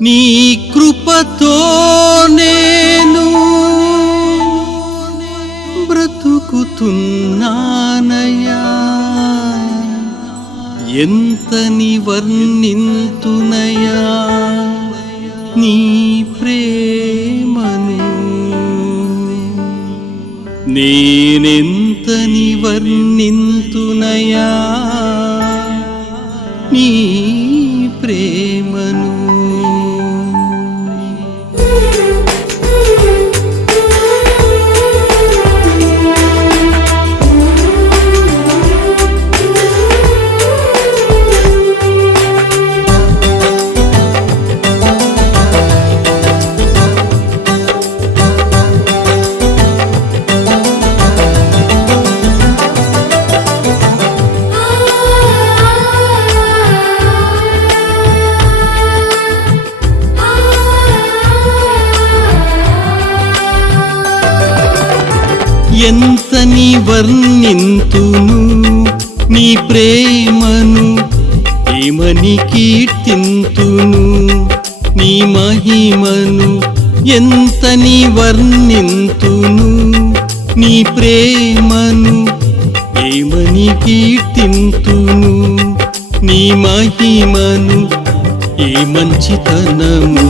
నీ కృపతో నేను బ్రతుకుతున్నానయ్యా. ఎంత వర్ణింతునయా నీ ప్రేమను. నేనెంత వర్ణింతునయా నీ ప్రేమను. ఎంతని వర్ణింతును నీ ప్రేమను ఏమని కీర్తింతును నీ మహిమను ఎంతని వర్ణింతును నీ ప్రేమను ఏమని కీర్తింతును నీ మహిమను ఏ మంచితనము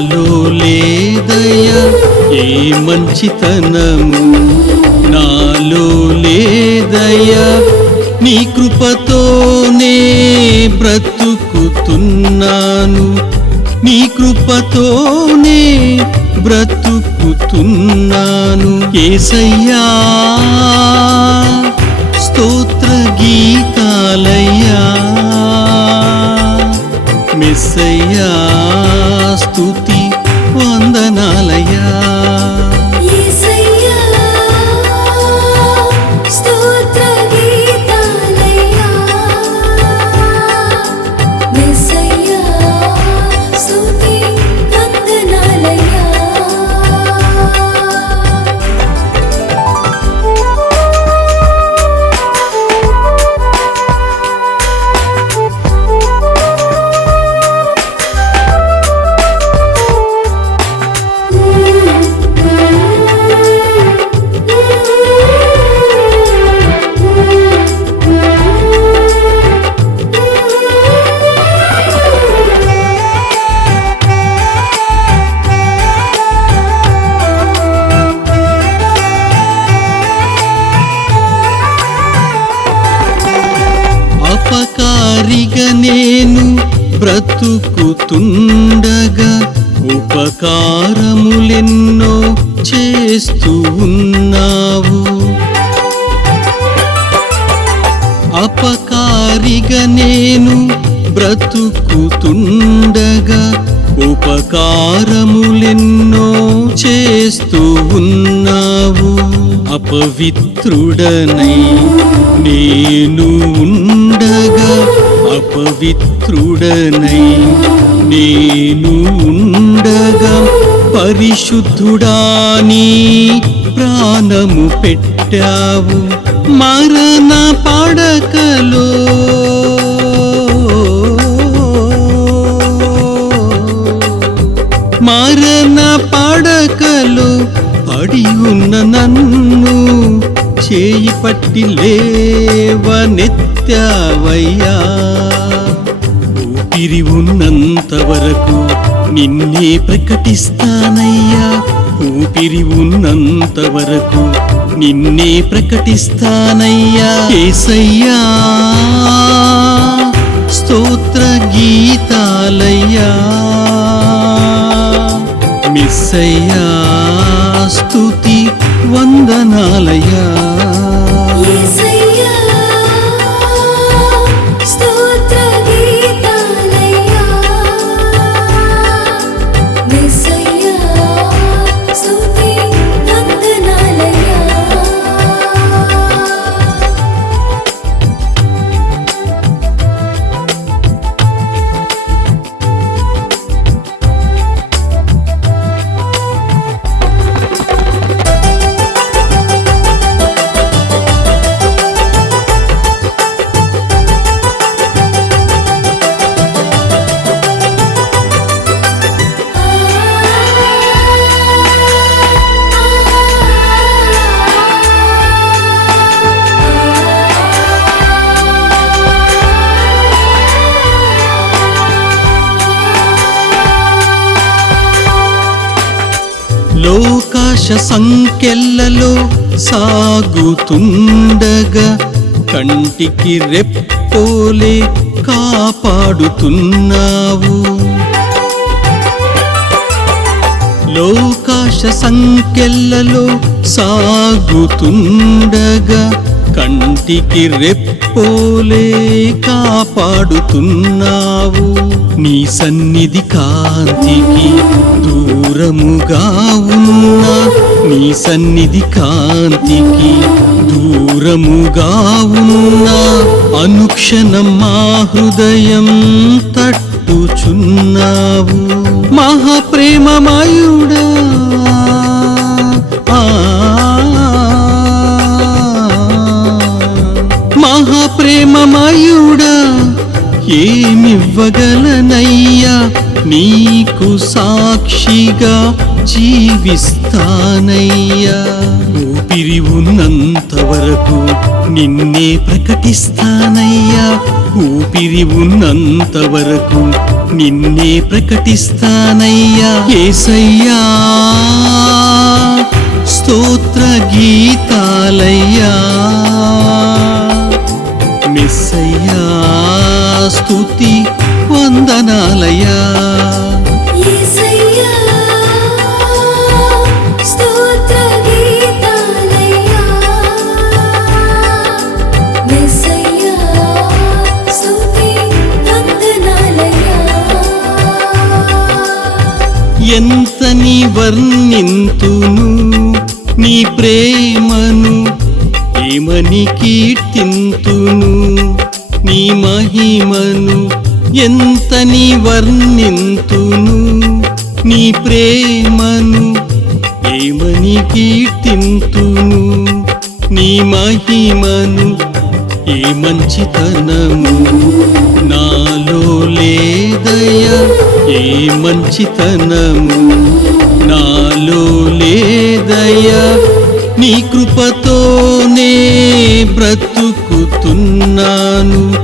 నాలో లేదయ్యా ఏ మంచితనము నాలో లేదయ్యా. నీ కృపతోనే బ్రతుకుతున్నాను నీ కృపతోనే బ్రతుకుతున్నాను. ఏసయ్యా స్తోత్ర గీతాలయ్యా మెస్సయ్యా స్తుతి బ్రతుకుతుండగా ఉపకారములెన్నో చేస్తూ ఉన్నావు. అపకారిగా నేను బ్రతుకుతుండగా ఉపకారములెన్నో చేస్తూ ఉన్నావు. అపవిత్రుడనై నేను ఉండగా అపవిత్రుడనై నేను ఉండగా పరిశుద్ధుడాని ప్రాణము పెట్టావు మరణ పడకలో. మరణ పడకలో పడి ఉన్న నన్ను చేయి పట్టి లేవనెత్తావయ్యా ఊపిరి ఉన్నంత వరకు నిన్నే ప్రకటిస్తానయ్యా. ఊపిరి ఉన్నంత వరకు నిన్నే ప్రకటిస్తానయ్యా. ఏసయ్యా స్తోత్ర గీతాలయ్యా. మిస్సయ్యా స్తుతి వందనాలయ్యా. లోకాశ సంఖ్యలలో సాగుతుండగా కంటికి రెప్పోలే కాపాడుతున్నావు. లోకాశ సంఖ్యలలో సాగుతుండగా కంటికి రెప్పోలే కాపాడుతున్నావు. నీ సన్నిధి కాంతికి దూరముగా ఉన్న నీ సన్నిధి కాంతికి దూరముగా ఉన్న అనుక్షణం మా హృదయం తట్టుచున్నావు. మహాప్రేమమయుడా ఆ, మహాప్రేమమయుడా ఏమివ్వగలనయ్యా నీకు సాక్షిగా జీవిస్తానయ్యా. ఊపిరి ఉన్నంత వరకు నిన్నే ప్రకటిస్తానయ్యా. ఊపిరి ఉన్నంత వరకు నిన్నే ప్రకటిస్తానయ్యా. ఏసయ్యా స్తోత్ర గీతాలయ్యా. మిస్సయ్యా స్తుతి వందనాలయ్యా. ఎంతని వర్ణింతును నీ ప్రేమను ఏమని కీర్తింతును నీ మహిమను ఎంతని వర్ణింతును నీ ప్రేమను ఏమని కీర్తింతును నీ మహిమను ఏ మంచితనము నా లేదయ ఏ మంచితనము? నాలో లేదయ నీ కృపతోనే బ్రతుకుతున్నాను.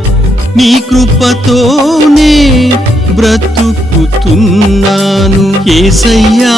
నీ కృపతోనే బ్రతుకుతున్నాను. ఏసయ్యా